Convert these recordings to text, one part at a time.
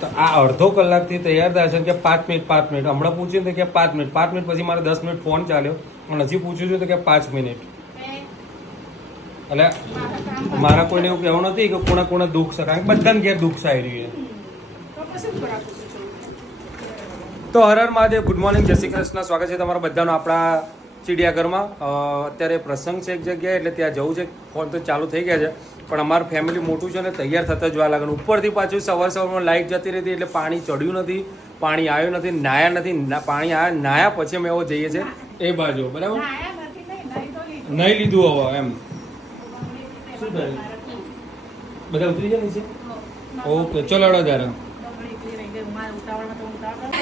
તો આ અડધો કલાકથી તૈયાર થાય છે કે પાંચ મિનિટ પાંચ મિનિટ. હમણાં પૂછ્યું તો કે પાંચ મિનિટ. પાંચ મિનિટ પછી મારે દસ મિનિટ ફોન ચાલ્યો. અને હજી પૂછ્યું છે તો કે પાંચ મિનિટ. એટલે મારા કોઈને એવું કહેવું નથી કે કોને કોને દુઃખ છે. કારણ કે બધાને ઘેર દુઃખ સારી રહ્યું છે તો હર હર મહાદેવ. ગુડ મોર્નિંગ જય શ્રી કૃષ્ણ. સ્વાગત છે તમારા બધાનો આપણા ચિડિયાઘરમાં. અત્યારે પ્રસંગ છે એક જગ્યાએ એટલે ત્યાં જવું છે. ફોન તો ચાલુ થઈ ગયા છે. પણ અમારું ફેમિલી મોટું છે ને તૈયાર થતા જોવા લાગે ઉપરથી પાછું સવાર સવારમાં લાઇટ જતી રહી હતી એટલે પાણી ચડ્યું નથી પાણી આવ્યું નથી નાયા નથી પાણી આવ્યા નાયા પછી અમે એવો જઈએ છે એ બાજુ બરાબર? નહીં લીધું. હવે એમ. શું કરે બધા ઉતરી જાય નીચે? ઓકે ચલો ત્યારે.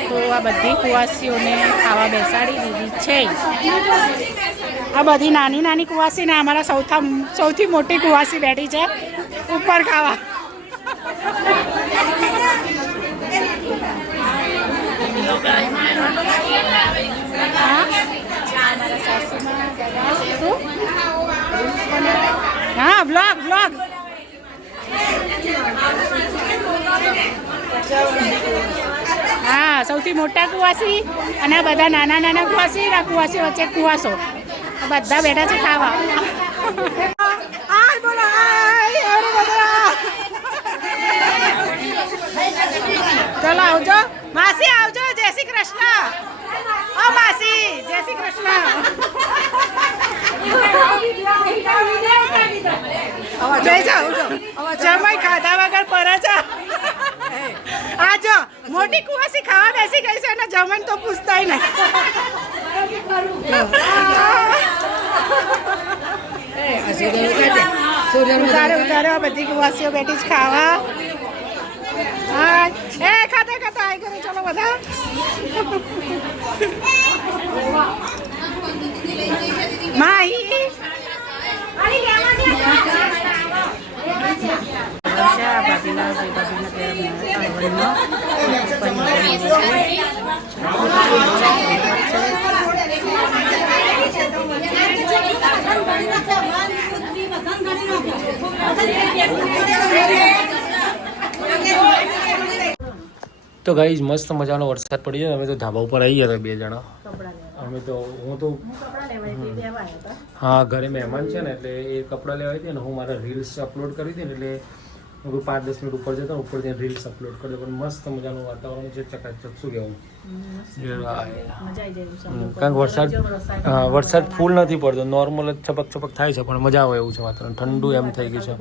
તો આ બધી કુવાસીઓને ખાવા બેસાડી દીધી છે. આ બધી નાની નાની કુવાસી ને અમારા સૌથી સૌથી મોટી કુવાસી બેઠી છે. ઉપર ખાવા. હા? બ્લોગ બ્લોગ હા સૌથી મોટા કુવાસી અને આ બધા નાના નાના કુવાસી ને આ કુવાસી વચ્ચે કુવાસો. બધા બેઠા છે ખાવા. આય બોલો આય અરે બધા ચલો આવજો. માસી આવજો. જય શ્રી કૃષ્ણ. ઓ માસી જય શ્રી કૃષ્ણ. જય જાઓ જમાઈ ખાધા વગર પર છે. આ જો મોટી કુવાસી ખાવા બેસી ગઈ છે અને જમણ તો પૂછતાય નહીં. ઉતારે ઉતારે બધી કુવાસીઓ બેઠી જ ખાવા. હા ખાતા ખાતા બધા. તો ગાઈ મસ્ત મજાનો વરસાદ પડી જાય અમે તો ધાબા ઉપર આવી ગયા હતા બે જણા. અમે તો હું તો હા ઘરે મહેમાન છે ને એટલે એ કપડાં લેવા હતી ને હું મારા રીલ્સ અપલોડ કરી હતી ને એટલે હું પાંચ દસ મિનિટ ઉપર જતો ઉપર ત્યાં રીલ્સ અપલોડ કરતો પણ મસ્ત મજાનું વાતાવરણ છે. ચકાચક. શું કહેવું? કારણ કે વરસાદ વરસાદ ફૂલ નથી પડતો. નોર્મલ જ છપક છપક થાય છે પણ મજા આવે એવું છે વાતાવરણ. ઠંડુ એમ થઈ ગયું છે.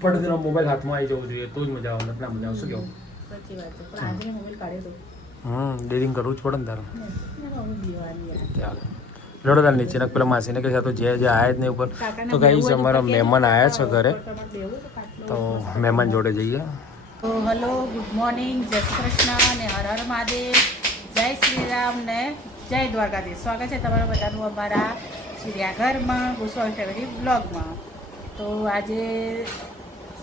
પણ તેનો મોબાઈલ હાથમાં આવી જવો જોઈએ તો જ મજા આવે નથી મજા આવે. શું કહેવું? હમ ડેરિંગ કરવું જ પડે ને તારે. ચાલો. લડો તાર નીચે પેલા માસીને કહે છે તો જે જે આયા જ નહીં ઉપર. તો કઈ અમારા મહેમાન આવ્યા છે ઘરે. તો મહેમાન જોડે જઈએ. તો હલો ગુડ મોર્નિંગ જય કૃષ્ણ અને હર હર મહાદેવ. જય શ્રી રામ ને જય દ્વારકાધીશ. સ્વાગત છે તમારા બધાનું અમારા ચિડિયાઘરમાં ગોસ્વામી ફેમિલી બ્લોગમાં. તો આજે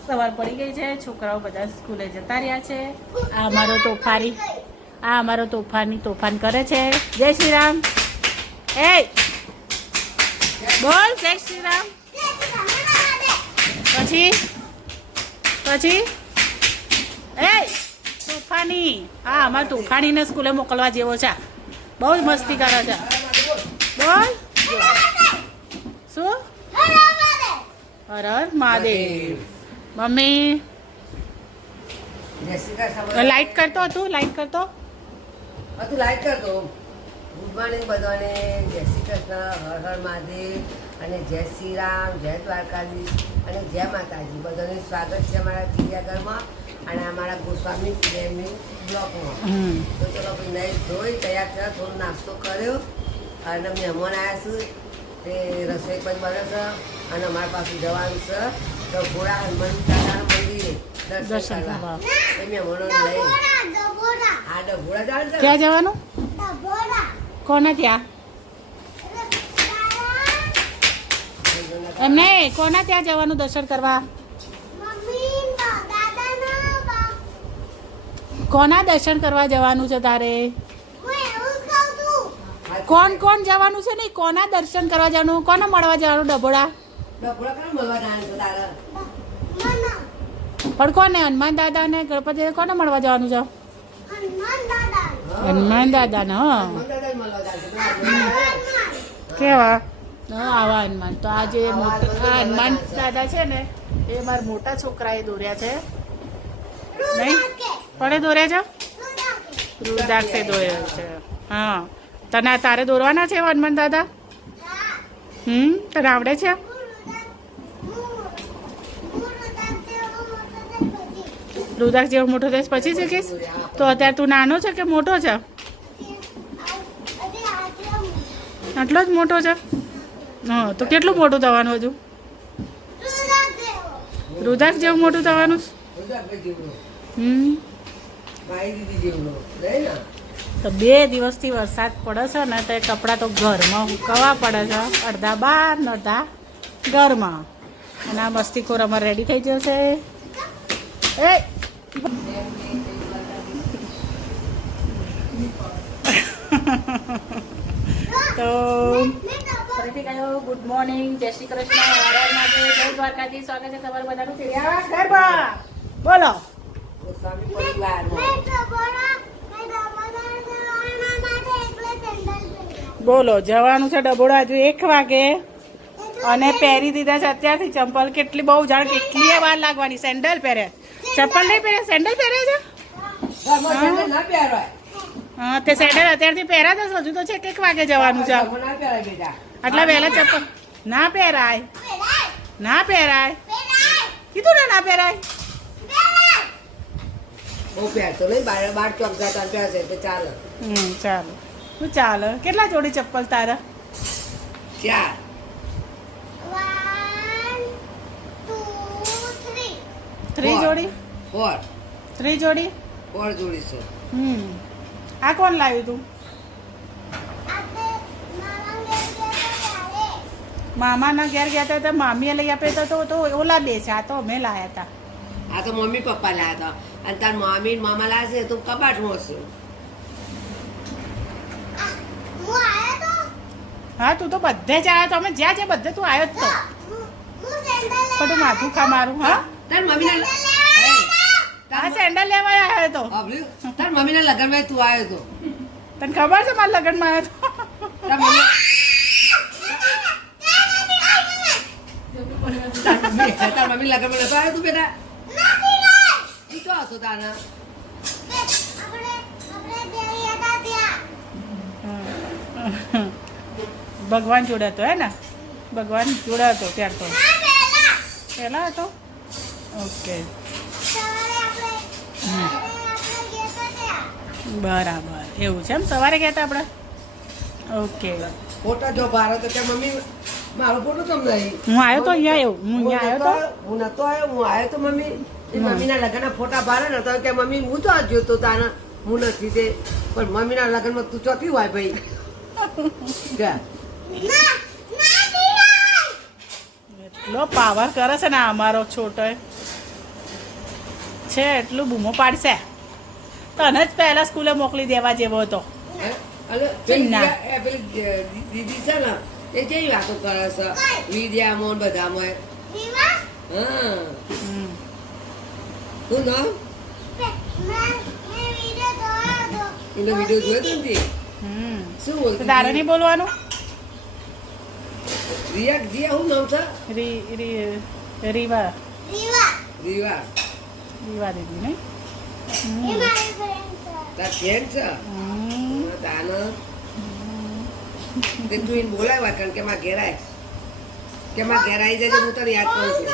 સવાર પડી ગઈ છે છોકરાઓ બધા સ્કૂલે જતા રહ્યા છે. આ અમારો તોફાની આ અમારો તોફાની તોફાન કરે છે. જય શ્રી રામ. એ બોલ જય શ્રી રામ. પછી? પછી? એ તોફાની. હા અમારે તોફાનીને સ્કૂલે મોકલવા જેવો છે. બહુ જ મસ્તી કરે છે. બોલ. શું? હર હર મહાદેવ. મમ્મી? લાઈટ કરતો તું લાઈટ કરતો? લાઈટ કરતો. ગુડ મોર્નિંગ બધાને જય શ્રી કૃષ્ણ હર હર મહાદેવ અને જય શ્રી રામ જય દ્વારકાધીશ અને જય માતાજી. બધાને સ્વાગત છે અમારા ચિડિયાઘરમાં અને અમારા ગોસ્વામી પ્રેમની બ્લોકમાં. તો ચલો નહીં ધોઈ તૈયાર થયા થોડો નાસ્તો કર્યો અને મહેમાન આવ્યા છે. તે રસોઈ પણ બને છે અને અમારા પાસે જવાનું છે. તો ઘોડા હનુમાન દાદાના મંદિરે દર્શન કરવા. એ મહેમાનો લઈ. હા ડભોડા જવાનું છે? ક્યાં જવાનું? કોને ત્યાં? એમ નહીં કોના ત્યાં જવાનું દર્શન કરવા? કોના દર્શન કરવા જવાનું છે તારે? કોણ કોણ જવાનું છે નહીં? કોના દર્શન કરવા જવાનું? કોને મળવા જવાનું તારે? પણ કોને? હનુમાન દાદા ને ગણપતિ કોને મળવા જવાનું છે? હનુમાન દાદા ને હા મંગળવાર મળવા જાય છે. કેવા? આવા હનુમાન. તો આ જે હનુમાન દાદા છે ને, એ મારા મોટા છોકરાએ દોર્યા છે. નહીં? કોણે દોર્યા છે? રુદ્રાક્ષે દોર્યો છે. હા. તને તારે દોરવાના છે હનુમાન દાદા? હમ? તને આવડે છે? રુદ્રાક્ષ જેવો મોટો થઈશ પછી શીખીશ? તો અત્યારે તું નાનો છે કે મોટો છે? આટલો જ મોટો છે? હા, તો કેટલું મોટું થવાનું હજુ? રુદાક જેવું મોટું થવાનું? હમ? તો બે દિવસથી વરસાદ પડે છે ને, તો એ કપડાં તો ઘરમાં સુકવવા પડે છે. અડધા બહાર ને અડધા ઘરમાં. અને આ મસ્તીખોર અમારે રેડી થઈ જશે એ! તો ગુડ મોર્નિંગ જય શ્રી કૃષ્ણ હરાય માટે જય દ્વારકાથી સ્વાગત છે તમારું બધાનું ચિડિયા ગરબા! બોલો. બોલો જવાનું છે ડબોડા હજુ એક વાગે. અને પહેરી દીધા છે અત્યારથી ચંપલ. કેટલી બહુ જાણ કેટલી વાર લાગવાની. સેન્ડલ પહેરે. ચપ્પલ નહીં પહેરે? સેન્ડલ પહેરે છે. હા તે સેન્ડલ અત્યારથી પહેરા છે હજુ તો છે એક વાગે જવાનું છે. આટલા વહેલા ચપ્પલ. ના પહેરાય. ના પહેરાય. કીધું ને ના પહેરાય. બહુ પહેરતો નહીં બાર બાર ચોક જતા પહેરશે તો ચાલે. હમ ચાલો. શું ચાલે. કેટલા જોડી ચપ્પલ તારા? ચાર. થ્રી જોડી? ફોર. થ્રી જોડી? ફોર જોડી છે. હમ. આ કોણ લાવ્યું તું? મામાના ઘેર ગયા હતા તો મામીએ લઈ આપ્યા તો તો- ઓલા બે છે આ તો અમે લાયા હતા. આ તો મમ્મી પપ્પા લાયા હતા. અને તાર મામી મામા લાયા છે તો કબાટમાં હશે હા તું તો બધે જ આવ્યો તો અમે જ્યાં છે બધે તું આવ્યો જ તો. ખોટું માથું ખા મારું હા? તાર મમ્મી ના આ સેન્ડલ લેવા આવ્યો તો. તાર મમ્મી ના લગ્નમાં તું આવ્યો તો. તને ખબર છે મારા લગ્નમાં આવ્યો તો? મમ્મી તાર મમ્મી લગ્નમાં નતો આવ્યો તું બેટા ઈ તો હતો ભગવાન જોડે હતો હે ને? ભગવાન જોડે હતો ત્યાર તો. પહેલા. હતો? ઓકે. બરાબર. એવું છે એમ? સવારે ગયા હતા આપણે ઓકે. ફોટો જો બારો તો કે મમ્મી મારો ફોટો કેમ નહીં હું આવ્યો તો અહીંયા આવ્યો હું અહીંયા આવ્યો તો. હું નતો આવ્યો હું આવ્યો તો મમ્મી. એ મમ્મીના લગ્નના ફોટા ભારે નતો કે મમ્મી હું તો આ જોતો તાના હું નથી તે. પણ મમ્મીના લગ્નમાં તું ચોથી હોય ભાઈ. એટલો પાવર કરે છે ને અમારો છોટો. છે એટલું બૂમો પાડશે. તને જ પહેલા સ્કૂલે મોકલી દેવા જેવો હતો. દીદી છે ને એ કેવી વાતો કરે છે? વિદ્યામાં બધામાં હા. હમ. શું નામ? એનો વીડિયો જોયો તું શું બોલતી તારે નહીં બોલવાનું? રિયા જીયા શું નામ છે? રી રી રીવા. રીવા. રીવા દીદી ને તાર ફ્રેન્ડ છે? હમ. તાના તે તું એને બોલાવ્યા કારણ કે માં ઘેરાય. કે માં ઘેરાઈ જાય હું તને યાદ કરું છું.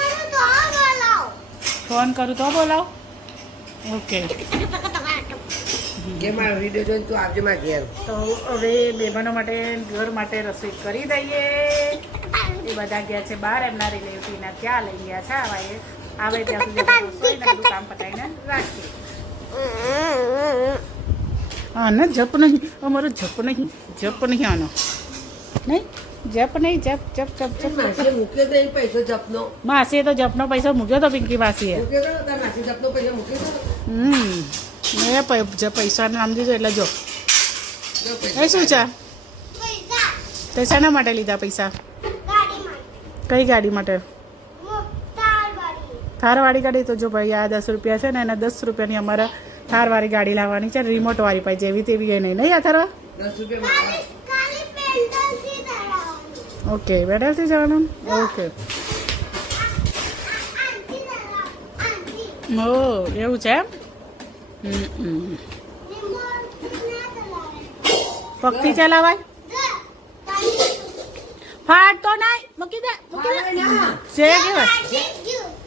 ફોન કરું તો બોલાવ. ઓકે. કે મારો વીડિયો જોઈને તું આવજે માં ઘેર. તો હવે મહેમાનો માટે ઘર માટે રસોઈ કરી દઈએ. એ બધા ગયા છે બહાર એમના રિલેટિવના ત્યાં લઈ ગયા છે. આવા આવે ત્યાં સુધી આપણે કામ પતાવીને રાખીએ. હા ને જપ નહીં અમારો જપ નહીં જપ નહીં આનો. નહીં? જપ નહીં જપ જપ જપ જપ. માસી મૂક્યો તો એ પૈસો જપનો. માસીએ તો જપનો પૈસો મૂક્યો તો પિંકી માસીએ. હમ. મેં પૈ- જ નામ દીધું એટલે જો. જો એ શું છે? તે શાના માટે લીધા પૈસા. કઈ ગાડી માટે? થારવાળી ગાડી તો જો ભાઈ આ દસ રૂપિયા છે ને એના દસ રૂપિયાની અમારે થારવાળી ગાડી લાવવાની છે રિમોટ વાળી પાઈ જેવી તેવી એ નહીં નહીં આ થારવા દસ રૂપિયા ઓકે બેટલથી જવાનું ઓકે ઓ એવું છે એમ હમ, હમ. પગથી ચલાવાય ફાટ તો નહીં મૂકી દે મૂકી દે છે કેવાય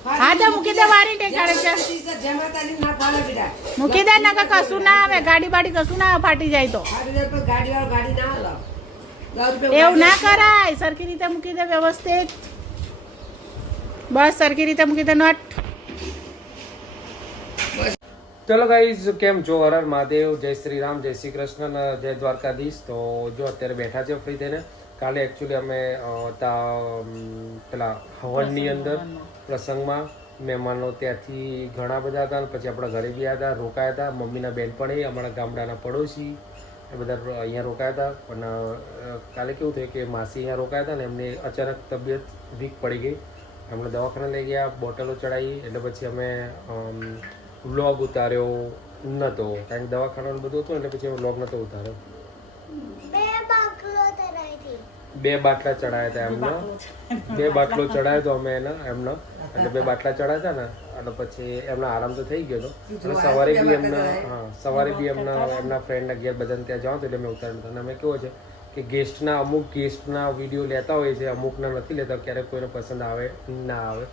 હા, તો મૂકી દે વારી ટેકાડે છે. ના મૂકી દે, નકર કશું ના આવે. ગાડી બાડી કશું ના આવે, ફાટી જાય તો. ના એવું ના કરાય. સરખી રીતે મૂકી દે વ્યવસ્થિત. બસ, સરખી રીતે મૂકી દે નટ. ચલો ગાઈઝ કેમ છો? હરર મહાદેવ. જય શ્રી રામ, જય શ્રી કૃષ્ણ જય દ્વારકાધીશ. તો જો, અત્યારે બેઠા છે ફ્રી થઈને. કાલે એકચ્યુઅલી અમે પેલા હવનની અંદર પ્રસંગમાં મહેમાનો ત્યાંથી ઘણા બધા હતા પછી આપણા ઘરે બી હતા રોકાયા હતા. મમ્મીના બેનપણી અમારા ગામડાના પડોશી. એ બધા અહીંયા રોકાયા હતા. પણ કાલે કેવું થયું કે માસી અહીંયા રોકાયા હતા ને એમને અચાનક તબિયત વીક પડી ગઈ. એમણે દવાખાને લઈ ગયા બોટલો ચડાવી એટલે પછી અમે વ્લોગ ઉતાર્યો નહોતો કારણ કે દવાખાનાનું બધું હતું એટલે પછી અમે વ્લોગ નહોતો ઉતાર્યો. બે બાટલા ચડાયા હતા એમનો. બે બાટલો ચડાયો. તો અમે એના એમનો. એટલે બે બાટલા ચડાયા હતા ને અને પછી એમનો આરામ તો થઈ ગયો હતો અને સવારે બી એમના હા સવારે બી એમના એમના ફ્રેન્ડ ઘેર બધાને ત્યાં જવાનું તો એટલે મેં ઉતાર્યું. અને અમે કેવો છે કે ગેસ્ટના અમુક ગેસ્ટના વીડિયો લેતા હોય છે અમુકના નથી લેતા ક્યારેક કોઈને પસંદ આવે ના આવે.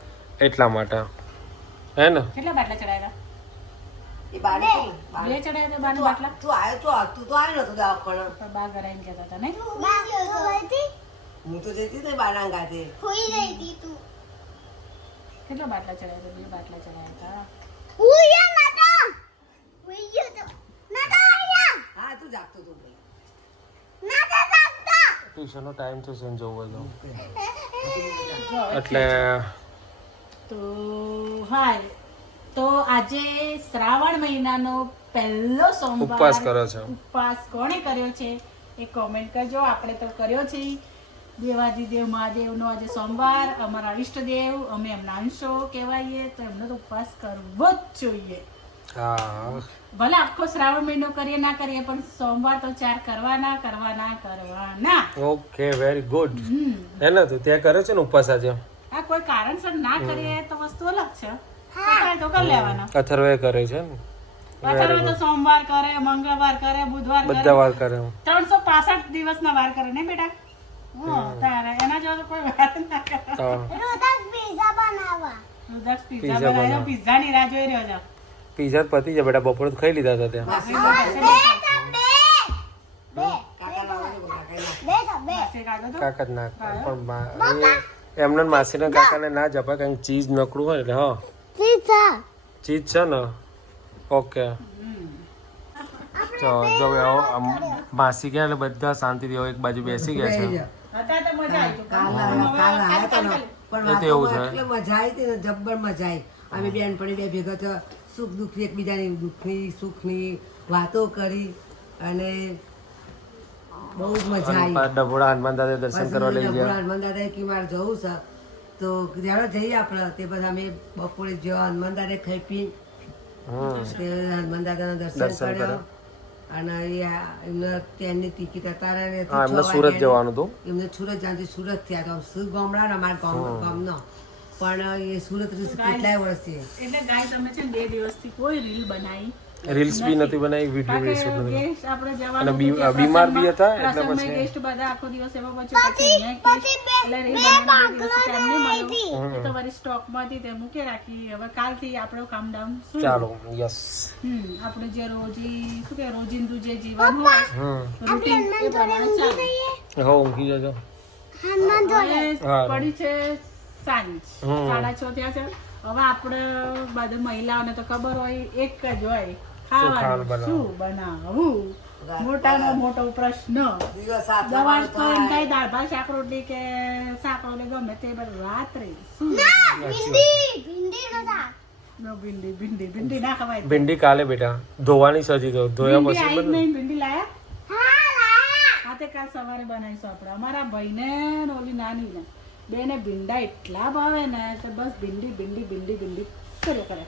એટલા માટે. હે ને? કેટલા બાટલા ચડાયેલા એ બાળી તો ને, બે ચડાયા બાનું બાટલા? તું આવ્યો તો તું તો આવ્યો નતો દવાખાને પણ. બા ગરાઈને કહેતા હતા નહીં? હું તો જતી હતી ગાતે કેટલા બાટલા ચડાયા હતા? બે બાટલા ચડાયા હતા. હા તું જાગતો તું ભાઈ ટ્યુશનનો ટાઈમ છે ને જવું હોય તો. એટલે તો હાય. તો આજે શ્રાવણ મહિનાનો પહેલો સોમવાર. ઉપવાસ કર્યો છે. ઉપવાસ કોણે કર્યો છે એ કોમેન્ટ કરજો. આપણે તો કર્યો છે. દેવાદિદેવ મહાદેવનો આજે સોમવાર. અમારા ઈષ્ટદેવ અમે એમના અંશો કહેવાઈએ તો એમનો તો ઉપવાસ કરવો જ જોઈએ. હા. ભલે આખો શ્રાવણ મહિનો કરીએ ના કરીએ પણ સોમવાર તો ચાર કરવાના કરવાના કરવાના. Okay very good hmm. તો તું ત્યાં કરે છે ને ઉપવાસ આજે? આ કોઈ કારણસર ના કરીએ તો વસ્તુ અલગ છે. થાય તો કરી લેવાના. અથર્વે કરે છે ને અત્યારે તો સોમવાર કરે મંગળવાર કરે બુધવાર બધા કરે વાર કરે ત્રણસો પાસઠ દિવસના વાર કરે ને બેટા? હો, તારે એના જેવો કોઈ વાર ના કરે. હા રુદ્રાક્ષ પીઝા બનાવ્યો પીઝા ની રાહ જોઈ રહ્યો છે? પીઝા પતી જાય બેટા બપોરે તો ખાઈ લીધા હતા ત્યાં. પાસે કાકા જ ના પણ એમને ને માસીના કાકાને ના જ અપાય કારણ ચીઝ નકરું હોય એટલે હા. ચીઝ છે ને ઓકે તો જો આવો આમ માસી ગયા એટલે બધા શાંતિથી એક બાજુ બેસી ગયા છે. એવું છે. મજા આવી હતી ને જબ્બર મજા આવી. અમે બેનપણી બે ભેગા થયા. સુખ દુઃખની એકબીજાની દુઃખની સુખની વાતો કરી અને બહુ મજા આવી. અને હનુમાન દાદા દર્શન કરવા લઈ ગયા. હનુમાન દાદા કે મારે જવું છે. તો જ્યારે જઈએ આપણે તે બધા અમે બપોરે જેવા હનુમાન દાદા ખાઈ પી તે હનુમાન દાદાના દર્શન દર્શન કર્યો. અને એ એમને ટ્રેનની ટિકિટ અત્યારે ને એમને સુરત. જવાનું હતું. એમને સુરત જ્યાંથી સુરત થયા તો સુરત ગામડા અમારા ગામ ગામનો. પણ એ સુરત કેટલાય વર્ષથી. એટલે ગાય તમે છે બે દિવસથી કોઈ રીલ બનાવી રીલ્સ બી નથી બનાવી વીડિયો બી શૂટ નથી અને બીમાર બી હતા એટલે પછી- ગેસ્ટ બધા આખો દિવસ એમાં પછી પછી એટલે રીલ બનાવવાનો બે દિવસ time નહીં મળ્યો. એ તો મારી સ્ટોકમાં હતી તે મૂકે રાખી હવે કાલથી આપણો કામ ડાઉન શું? ચાલો યસ હમ આપણે જે રોજી શું કે રોજિંદુ જે જીવન હોય રૂટીન એ પ્રમાણે ચાલે. હો ઊંઘી જજો. પડી છે સાંજ. હમ. સાડા છ થયા છે. હવે આપણે બધા મહિલાઓને તો ખબર હોય એક જ હોય. ખાવાનું શું બનાવવું મોટાનો મોટો પ્રશ્ન. દવા તો એમ દાળ ભાત શાક રોટલી કે શાક રોટલી ગમે તે બધું રાત્રે શું? ભીંડી ભીંડી ભીંડી ના ખવાય. ભીંડી કાલે બેટા. ધોવાની સજી તો. ધોયા પછી ભીંડી લાયા? હા તે કાલ સવારે બનાવીશું આપણે. અમારા ભાઈને ને ઓલી નાની ને બેને ભીંડા એટલા ભાવે ને તો બસ ભીંડી ભીંડી ભીંડી ભીંડી કર્યો કરે